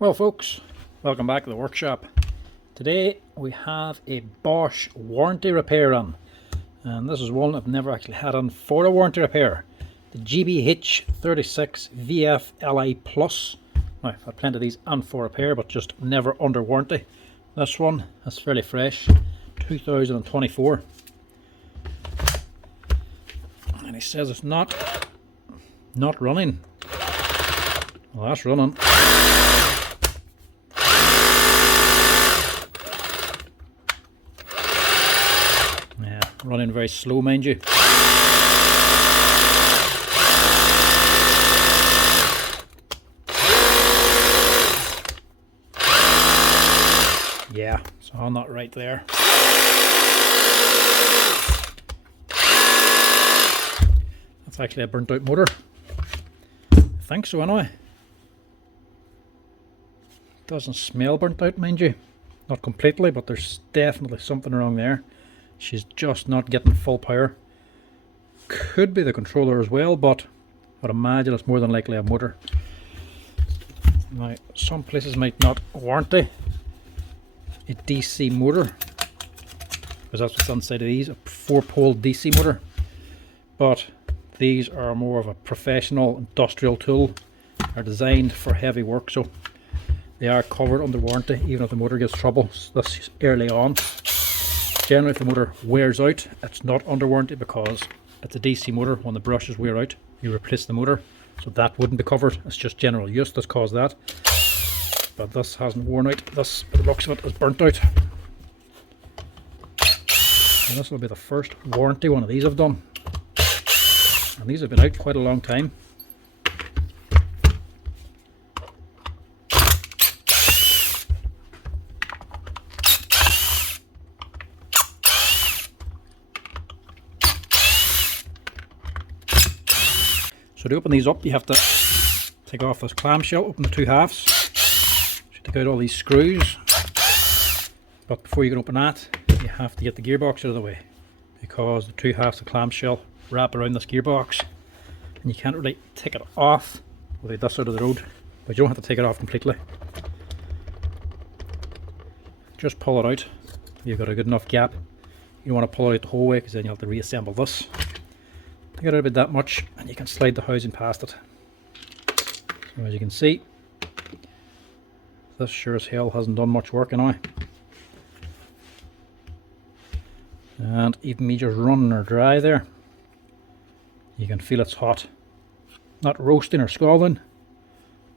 Well folks, welcome back to the workshop. Today we have a Bosch warranty repair on, and this is one I've never actually had on for a warranty repair. The GBH 36 VF Li Plus. Now, I've had plenty of these on for repair, but just never under warranty. This one is fairly fresh, 2024. And he says it's not running. Well, that's running. Yeah, running very slow, mind you. Yeah, so I'm not right there. That's actually a burnt out motor. I think so anyway. Doesn't smell burnt out, mind you. Not completely, but there's definitely something wrong there. She's just not getting full power. Could be the controller as well, but I'd imagine it's more than likely a motor. Now, some places might not warranty a DC motor, because that's what's inside of these, a 4-pole DC motor. But these are more of a professional industrial tool. Are designed for heavy work, so they are covered under warranty, even if the motor gets trouble this early on. Generally, if the motor wears out, it's not under warranty because it's a DC motor. When the brushes wear out, you replace the motor, so that wouldn't be covered. It's just general use that's caused that. But this hasn't worn out. This, by the looks of it, is burnt out. And this will be the first warranty one of these I've done. And these have been out quite a long time. So to open these up, you have to take off this clamshell, open the two halves. So take out all these screws. But before you can open that, you have to get the gearbox out of the way, because the two halves of the clamshell wrap around this gearbox, and you can't really take it off without this out of the road. But you don't have to take it off completely. Just pull it out. You've got a good enough gap. You don't want to pull it out the whole way, because then you'll have to reassemble this. Get out about that much, and you can slide the housing past it. So as you can see, this sure as hell hasn't done much work anyway. And even me just running her dry there, you can feel it's hot. Not roasting or scalding,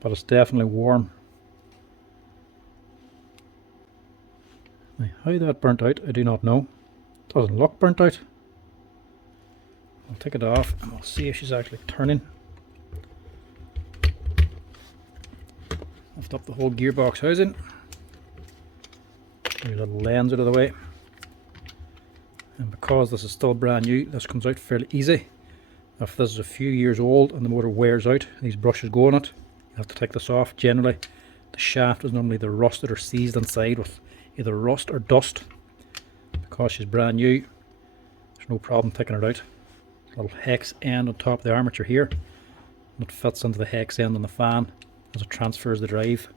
but it's definitely warm. Now, how that burnt out, I do not know. It doesn't look burnt out. I'll take it off and we'll see if she's actually turning. Lift up the whole gearbox housing. Get your little lens out of the way. And because this is still brand new, this comes out fairly easy. If this is a few years old and the motor wears out, these brushes go on it, you have to take this off. Generally, the shaft is normally either rusted or seized inside with either rust or dust. Because she's brand new, there's no problem taking her out. Little hex end on top of the armature here, and it fits into the hex end on the fan as it transfers the drive.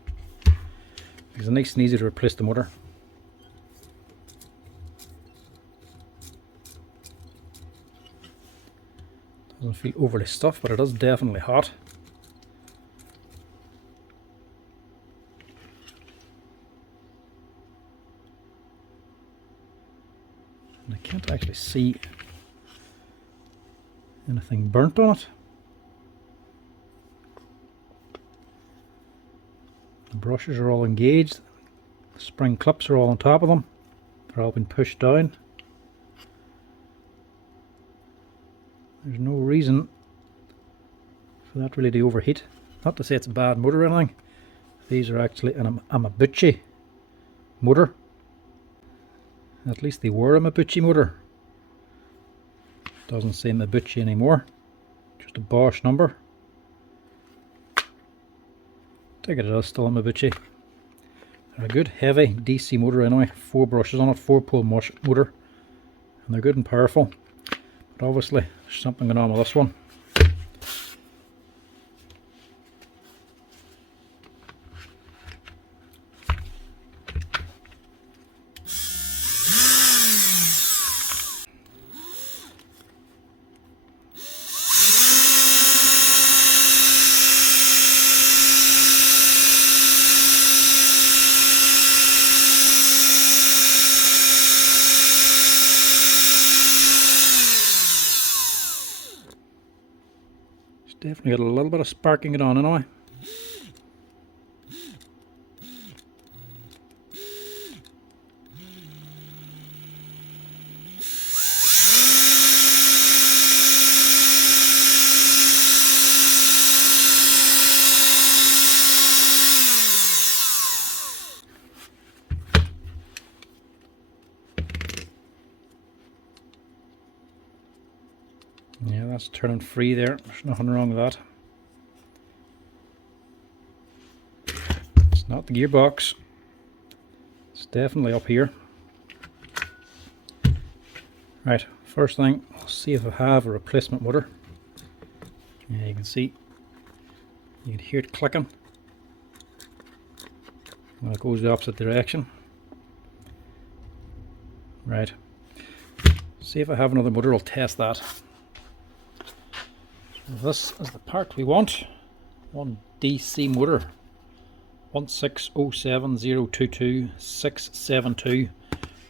It's nice and easy to replace the motor. Doesn't feel overly stuffed, but it is definitely hot. And I can't actually see anything burnt on it. The brushes are all engaged. The spring clips are all on top of them. They're all been pushed down. There's no reason for that really to overheat. Not to say it's a bad motor or anything. These are actually an Bisch motor. At least they were a Bisch motor. Doesn't say Bisch anymore, just a Bosch number. Take it is still a Bisch. They're a good heavy DC motor anyway, 4 brushes on it, 4-pole motor, and they're good and powerful. But obviously there's something going on with this one. Definitely got a little bit of sparking it on anyway. Yeah, that's turning free there. There's nothing wrong with that. It's not the gearbox. It's definitely up here. Right, first thing, I'll see if I have a replacement motor. Yeah, you can see, you can hear it clicking when it goes the opposite direction. Right, see if I have another motor, I'll test that. This is the part we want. One DC motor, 1607022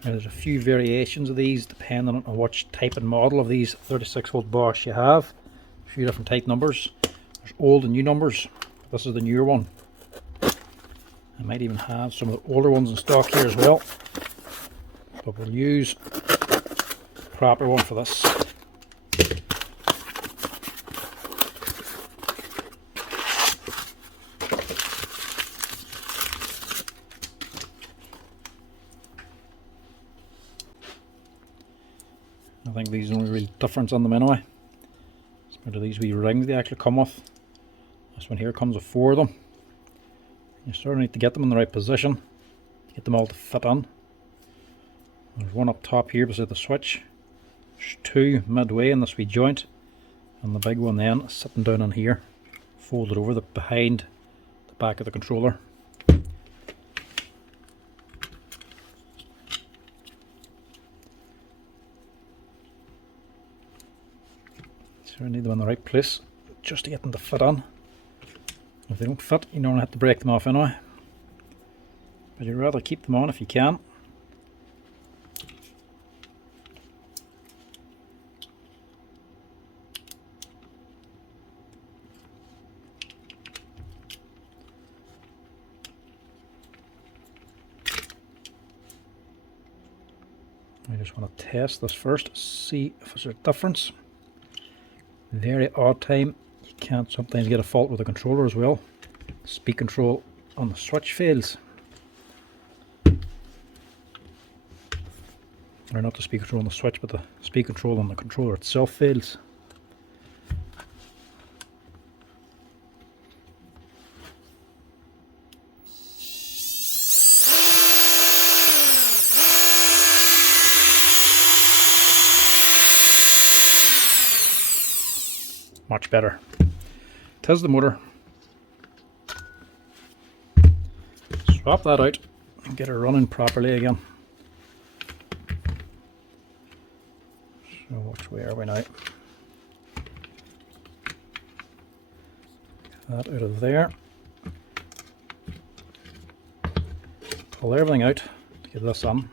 Now there's a few variations of these depending on which type and model of these 36 volt Bosch you have. A few different type numbers. There's old and new numbers. This is the newer one. I might even have some of the older ones in stock here as well, but we'll use the proper one for this. I think these are the only real difference on them anyway. Compared to these wee rings they actually come with. This one here comes with 4 of them. You sort of need to get them in the right position to get them all to fit on. There's one up top here beside the switch. There's 2 midway in this wee joint, and the big one then sitting down on here, folded over behind the back of the controller. So I need them in the right place just to get them to fit on. If they don't fit, you don't have to break them off anyway. But you'd rather keep them on if you can. I just want to test this first, see if there's a difference. Very odd time. You can't sometimes get a fault with the controller as well. Speed control on the switch fails. Or not the speed control on the switch, but the speed control on the controller itself fails. Much better. Tis the motor. Swap that out and get it running properly again. So which way are we now? That out of there. Pull everything out to get this on.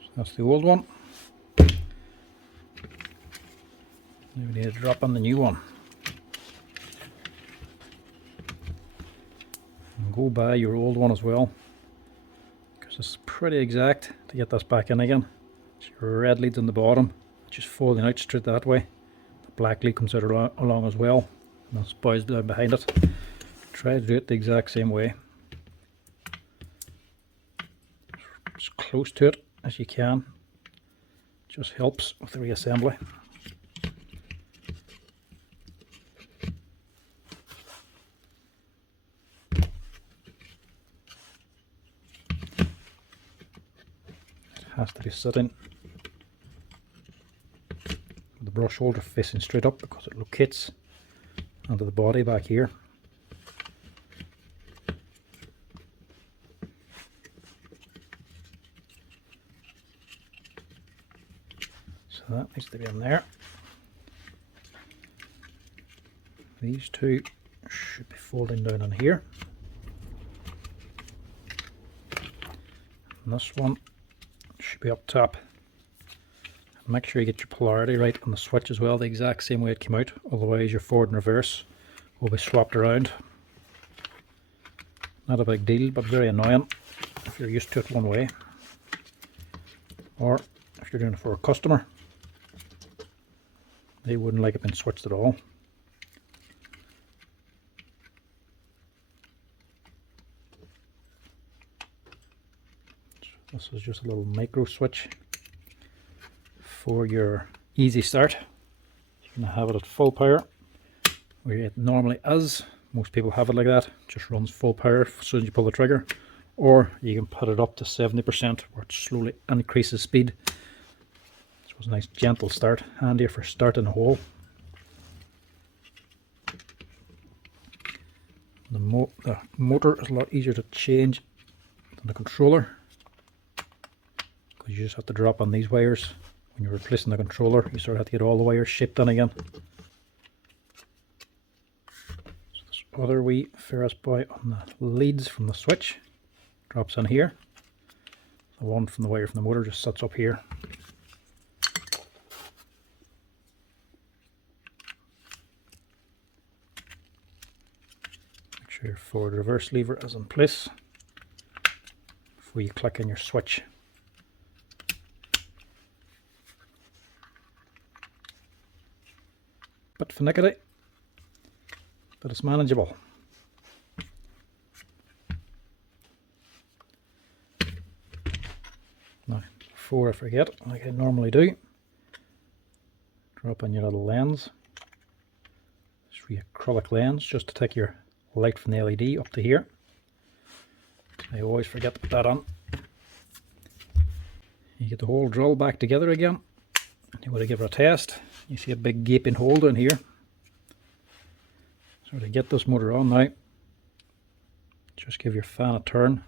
So that's the old one. Now we need to drop on the new one. And go by your old one as well, because it's pretty exact to get this back in again. It's your red leads on the bottom, just folding out straight that way. The black lead comes out along as well, and this boys down behind it. Try to do it the exact same way. As close to it as you can. Just helps with the reassembly. Has to be sitting with the brush holder facing straight up because it locates onto the body back here. So that needs to be in there. These two should be folding down on here. And this one should be up top, Make sure you get your polarity right on the switch as well, the exact same way it came out, otherwise your forward and reverse will be swapped around. Not a big deal, but very annoying if you're used to it one way, or if you're doing it for a customer, they wouldn't like it being switched at all. This is just a little micro switch for your easy start. You're going to have it at full power, where it normally is. Most people have it like that, just runs full power as soon as you pull the trigger. Or you can put it up to 70%, where it slowly increases speed. So it's a nice gentle start, handier for starting a hole. The motor is a lot easier to change than the controller, because you just have to drop on these wires. When you're replacing the controller, you sort of have to get all the wires shaped in again. So this other wee Ferris boy on the leads from the switch drops in here. The one from the wire from the motor just sits up here. Make sure your forward reverse lever is in place before you click in your switch. Bit finicky, but it's manageable. Now, before I forget, like I normally do, drop in your little lens. It's your acrylic lens, just to take your light from the LED up to here. I always forget to put that on. You get the whole drill back together again. You want to give it a test. You see a big gaping hole down here. So to get this motor on now, just give your fan a turn.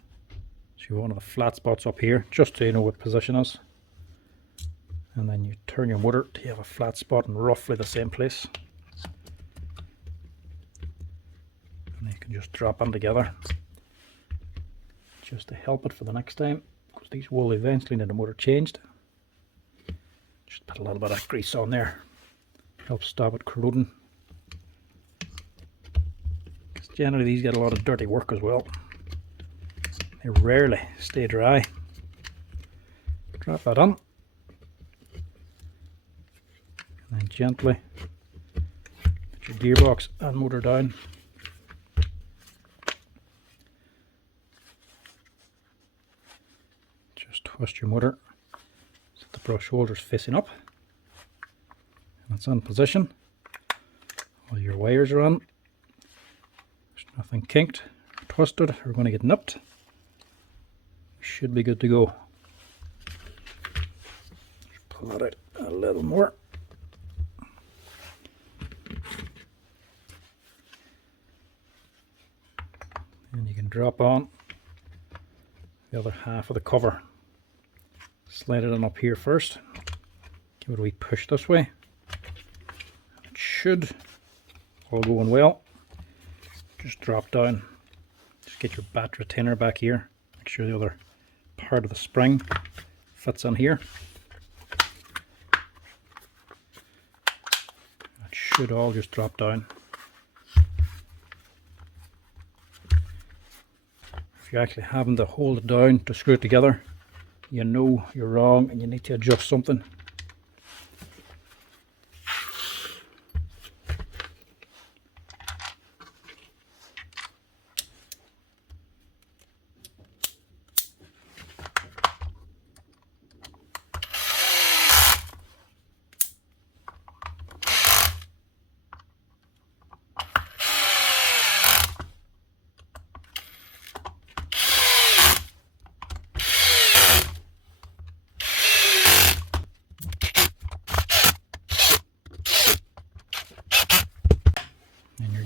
So you want one of the flat spots up here, just so you know what position is. And then you turn your motor till you have a flat spot in roughly the same place. And you can just drop them together, just to help it for the next time, because these will eventually need the motor changed. Just put a little bit of grease on there, helps stop it corroding. Because generally these get a lot of dirty work as well. They rarely stay dry. Drop that on, and then gently put your gearbox and motor down. Just twist your motor. The brush holder's facing up, and it's in position. All your wires are on. There's nothing kinked or twisted or going to get nipped. Should be good to go. Just pull that out a little more. And you can drop on the other half of the cover. Slide it on up here first. Give it a wee push this way. It should, all going well, just drop down. Just get your bat retainer back here. Make sure the other part of the spring fits in here. It should all just drop down. If you're actually having to hold it down to screw it together, you know you're wrong and you need to adjust something.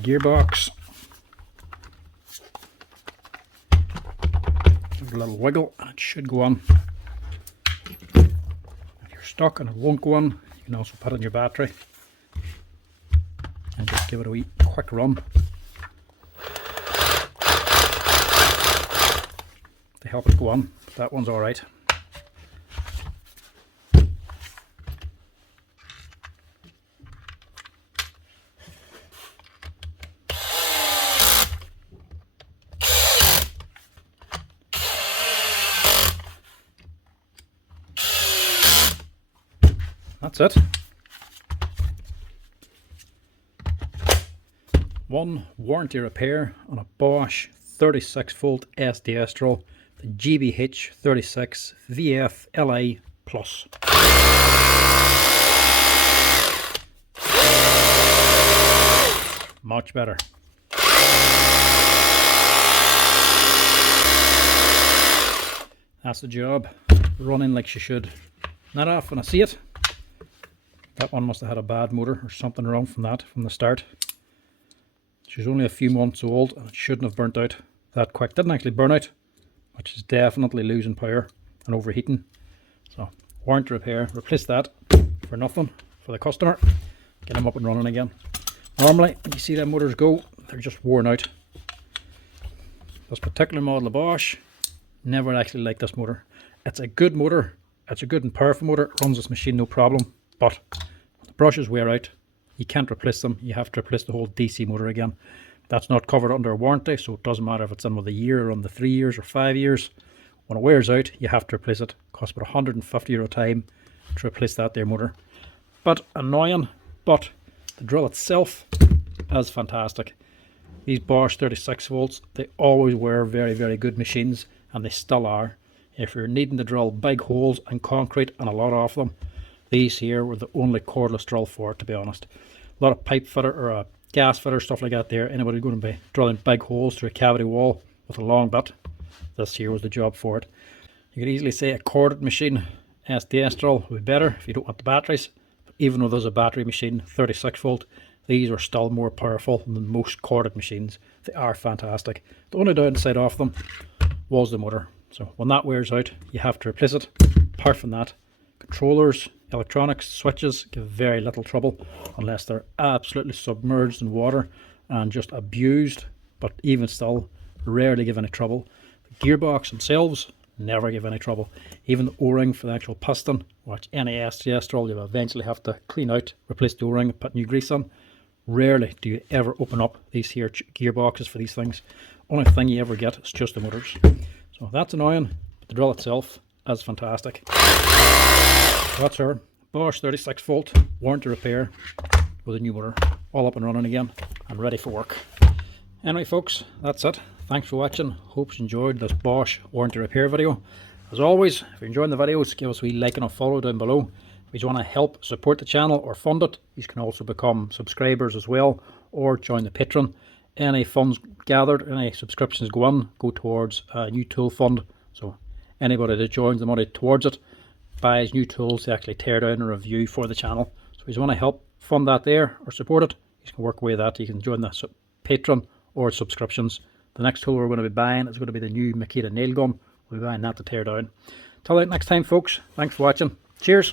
Gearbox. Give it a little wiggle and it should go on. If you're stuck and it won't go on, you can also put in your battery and just give it a wee quick run to help it go on. But that one's alright. that's it. One warranty repair on a Bosch 36 volt SDS drill, the GBH 36 VF LI Plus. Much better. That's the job, running like she should. Not often I see it. That one must have had a bad motor or something wrong from the start. She's only a few months old and it shouldn't have burnt out that quick. Didn't actually burn out, but she's definitely losing power and overheating. So warranty repair, replace that for nothing for the customer. Get them up and running again. Normally when you see them motors go, they're just worn out. This particular model of Bosch, never actually liked this motor. It's a good motor, it's a good and powerful motor, it runs this machine no problem, but the brushes wear out. You can't replace them, you have to replace the whole DC motor again. That's not covered under a warranty, so it doesn't matter if it's in with a year or under 3 years or 5 years. When it wears out, you have to replace it. It costs about €150 a time to replace that there motor. But annoying, but the drill itself is fantastic. These Bosch 36 volts, they always were very, very good machines, and they still are. If you're needing to drill big holes in concrete, and a lot of them, these here were the only cordless drill for it, to be honest. A lot of pipe fitter or a gas fitter, stuff like that there, anybody going to be drilling big holes through a cavity wall with a long bit, this here was the job for it. You could easily say a corded machine SDS drill would be better if you don't want the batteries, but even though there's a battery machine 36 volt, these are still more powerful than most corded machines. They are fantastic. The only downside of them was the motor, so when that wears out you have to replace it. Apart from that, controllers, electronics, switches give very little trouble unless they're absolutely submerged in water and just abused, but even still rarely give any trouble. The gearbox themselves never give any trouble. Even the o-ring for the actual piston, which any SDS drill you'll eventually have to clean out, replace the o-ring, put new grease on. Rarely do you ever open up these here gearboxes for these things. Only thing you ever get is just the motors. So that's annoying, but the drill itself is fantastic. That's her Bosch 36 volt warranty repair with a new motor, all up and running again and ready for work. Anyway folks, that's it. Thanks for watching. Hope you enjoyed this Bosch warranty repair video. As always, if you're enjoying the videos, give us a wee like and a follow down below. If you want to help support the channel or fund it, you can also become subscribers as well, or join the Patreon. Any funds gathered, any subscriptions go towards a new tool fund. So anybody that joins the money towards it buys new tools to actually tear down and review for the channel. So if you want to help fund that there or support it, you can work away that. You can join the Patreon or subscriptions. The next tool we're going to be buying is going to be the new Makita nail gun. We'll be buying that to tear down. Till next time folks, thanks for watching. Cheers.